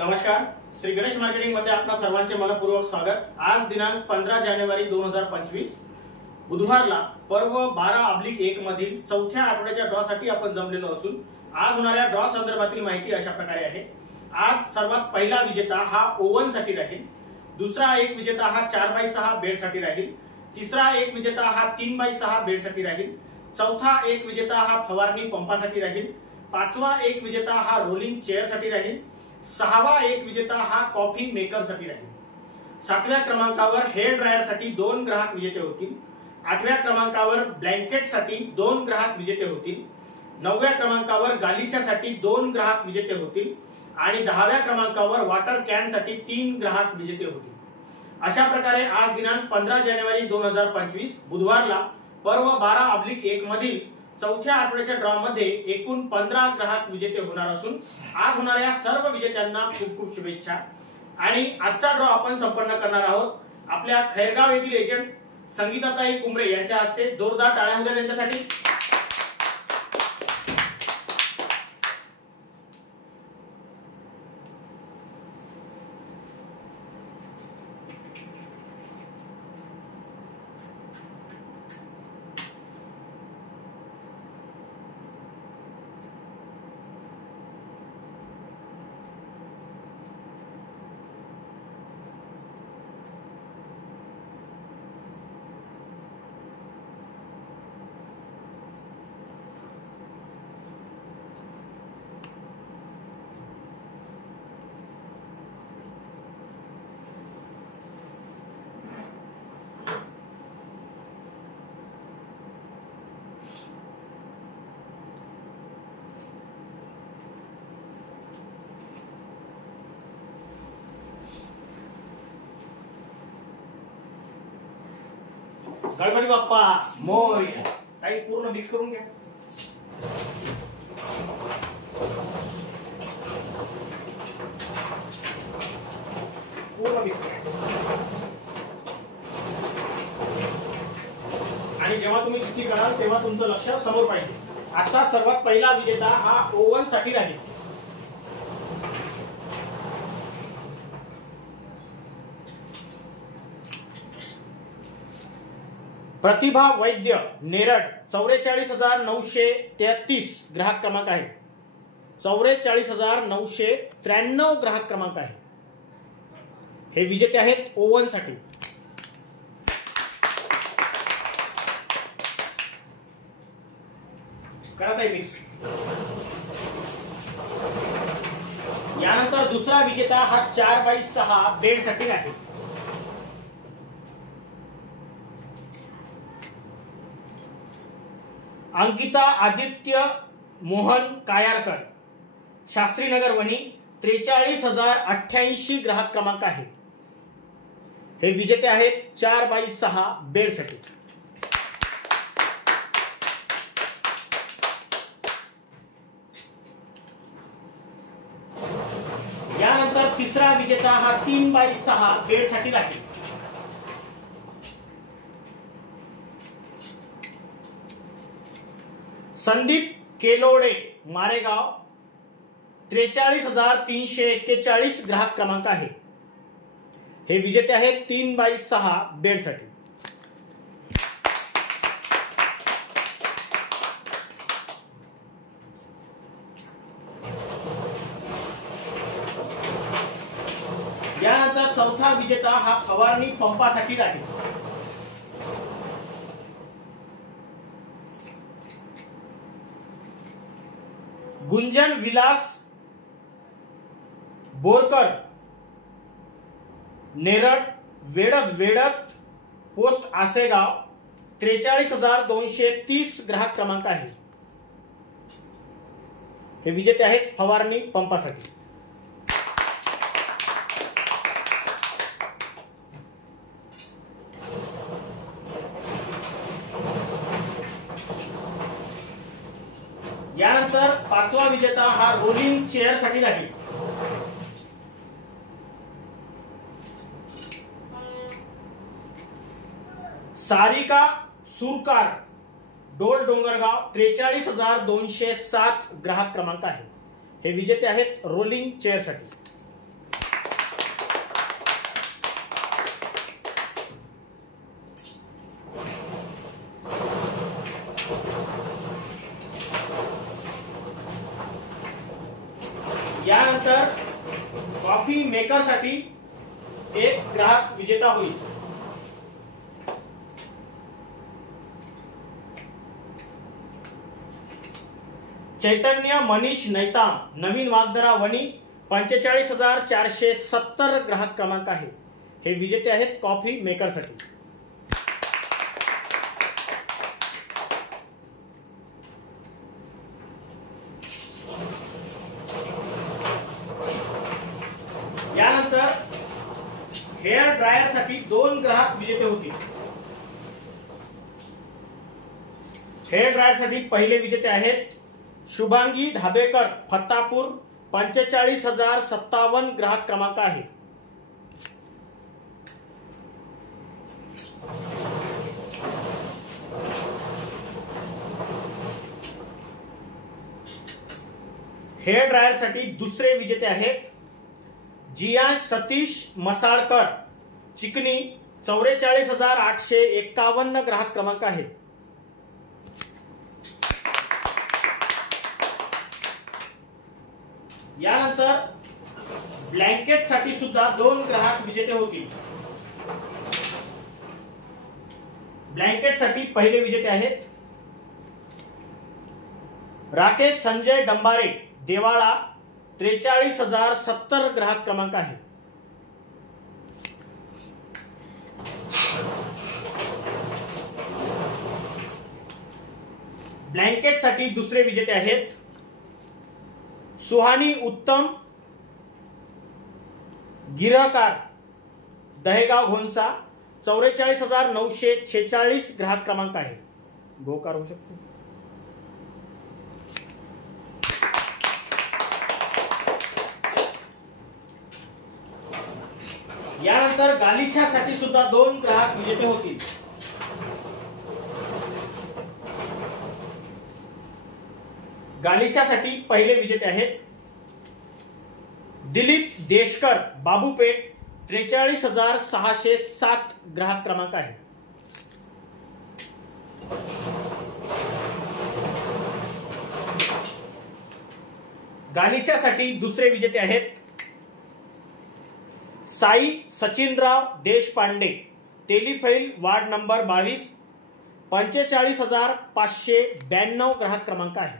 नमस्कार, श्री गणेश मार्केटिंग मध्ये आपणा सर्वांचे मनपूर्वक स्वागत। आज दिनांक 15 जानेवारी 2025 बुधवारला पर्व 12/1 मधील चौथ्या आठवड्याच्या ड्रॉ साठी आपण जमलेलो असून आज होणाऱ्या ड्रॉ संदर्भातील माहिती अशा प्रकारे आहे। आज सर्वात पहिला विजेता हा ओव्हन साठी राहील, दुसरा एक विजेता हा 4x6 बेड साठी राहील, तिसरा एक विजेता हा 3x6 बेड साठी राहील, चौथा एक विजेता हा फवारणी पंपासाठी राहील, पाचवा एक विजेता हा रोलिंग चेअर साठी राहील, सहावा एक विजेता हा कॉफी मेकर साठी राहील। सातव्या क्रमांकावर हेअर ड्रायर साठी 2 ग्राहक विजेते होतील, आठव्या क्रमांकावर ब्लँकेट साठी 2 ग्राहक विजेते होतील, नवव्या क्रमांकावर गालिच्या साठी 2 ग्राहक विजेते होतील आणि 10व्या क्रमांकावर वॉटर कॅन साठी 3 ग्राहक विजेते होतील। अशा प्रकारे आज दिनांक 15 जानेवारी 2025 बुधवारला पर्व 12/1 मधील चौथ्या आठवड्याच्या ड्रॉ मध्ये एकूण 15 ग्राहक विजेते होणार असून आज होणाऱ्या सर्व विजेत्यांना खूप खूप शुभेच्छा। आणि आजचा ड्रॉ आपण संपन्न करणार आहोत आपल्या खैरगाव येथील एजंट संगीताताई कुंबरे यांच्या हस्ते। जोरदार टाळ्या होत्या त्यांच्यासाठी। गणपती बाप्पा मोरया। ताई पूर्ण मिक्स करून घ्या। पूर्ण मिक्स करा आणि जेव्हा तुम्ही चिठ्ठी कराल तेव्हा तुमचं लक्ष समोर पाहिजे। आजचा सर्वात पहिला विजेता हा ओव्हन साठी राहील। प्रतिभा वैद्य नेरळ 44,933 ग्राहक क्रमांक आहे। 44,993 ग्राहक क्रमांक आहे। हे विजेते आहेत ओव्हन साठी। करा ताई मिक्स। यानंतर दुसरा विजेता हा 4x6 बेड साठी आहे। अंकिता आदित्य मोहन कायारकर शास्त्रीनगर वणी 43,088 ग्राहक क्रमांक आहे। हे विजेते आहेत 4x6 बेड साठी। यानंतर तिसरा विजेता हा 3x6 बेड साठी राहील। संदीप केलोडे मारेगाव 43,341 ग्राहक क्रमांक आहे। हे विजेते आहेत 3x6 बेड साठी। यानंतर चौथा विजेता हा फवारणी पंपासाठी राहील। गुंजन विलास बोरकर नेरळ वेडत पोस्ट आसेगाव 43,230 ग्राहक क्रमांक आहे। हे विजेते आहेत फवारणी पंपासाठी। यानंतर पाचवा विजेता हा रोलिंग चेअर साठी राहील। सारिका सुरकार डोल डोंगरगाव 43,207 ग्राहक क्रमांक आहे। हे विजेते आहेत रोलिंग चेअर साठी। यानंतर कॉफी मेकर साठी एक ग्राहक विजेता होईल. चैतन्य मनीष नैताम, नवीन वागदरा वणी, 45,470 ग्राहक क्रमांक आहे. हे विजेते आहेत कॉफी मेकर साठी. यानंतर हेअर ड्रायर साठी 2 ग्राहक विजेते होतील. हेअर ड्रायर साठी पहिले विजेते आहेत शुभांगी धाबेकर, फत्तापूर, 45,057 ग्राहक क्रमांक आहे. हेअर ड्रायर साठी दुसरे विजेते आहेत जिया सतीश मसाळकर, चिकनी, 44,851 ग्राहक क्रमांक आहे. यानंतर ब्लँकेट साठी सुद्धा 2 ग्राहक विजेते होतील. ब्लँकेट साठी पहिले विजेते आहेत राकेश संजय डंबारे, देवाळा, 43,070 ग्राहक क्रमांक आहे. ब्लँकेट साठी दुसरे विजेते आहेत सुहानी उत्तम, गिरहकार, दहेगाव घोणसा, 44,946 ग्राहक क्रमांक आहे. गोकार होऊ शकतो. यानंतर गालिचा साठी सुद्धा 2 ग्राहक विजेते होतील. गालिचा साठी पहिले विजेते आहेत दिलीप देशकर, बाबूपेठ, 43,607 ग्राहक क्रमांक आहे. गालिचा साठी दुसरे विजेते आहेत साई सचिनराव देशपांडे, तेलीफैल, वार्ड नंबर 22, 45,592 ग्राहक क्रमांक आहे.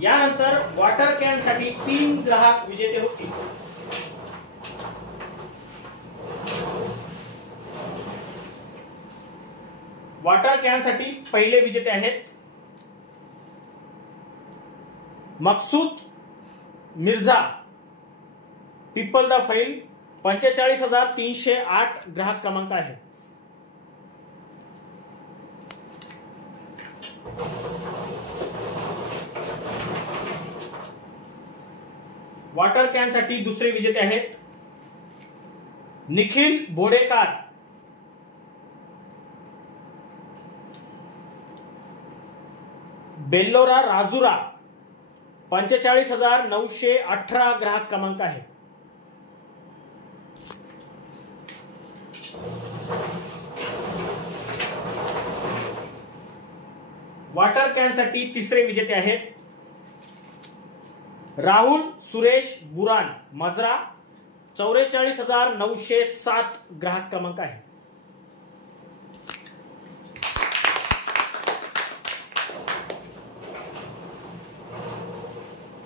यानंतर वॉटर कॅन साठी 3 ग्राहक विजेते होतील. वॉटर कॅन साठी पहिले विजेते आहेत मकसूद मिर्झा, पिपल द फैल, 45,308 ग्राहक क्रमांक आहे. वॉटर कॅन साठी दुसरे विजेते आहेत निखिल बोडेकार, बेल्लोरा राजुरा, 45,918 ग्राहक क्रमांक आहे. वॉटर कॅन साठी तिसरे विजेते आहेत राहुल सुरेश बुरान, मजरा, 44,907 ग्राहक क्रमांक आहे.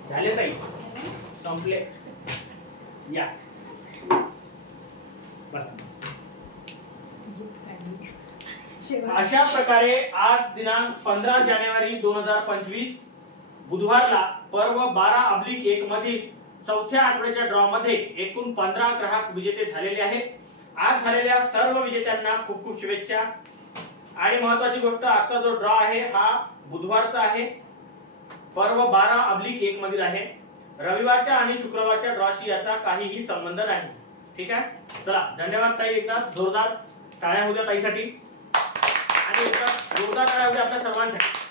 झाले ताई, संपले. या बस. अशा प्रकारे आज दिनांक 15 जानेवारी 2025 बुधवारला पर्व 12/1 मधील चौथ्या आठवड्याच्या ड्रॉ मध्ये एकूण 15 ग्राहक विजेते झालेले आहेत. आज झालेल्या सर्व विजेत्यांना खूप खूप शुभेच्छा. आणि महत्त्वाची गोष्ट, आजचा जो ड्रॉ आहे हा बुधवारचा आहे, पर्व 12/1 मधील आहे. रविवारच्या आणि शुक्रवारच्या ड्रॉशी याचा काहीही संबंध नाही. ठीक आहे, चला धन्यवाद ताई. एकदा जोरदार टाळ्या होऊ द्या ताईसाठी आणि एकदा जोरदार टाळ्या होऊ द्या आपल्या सर्वांसाठी.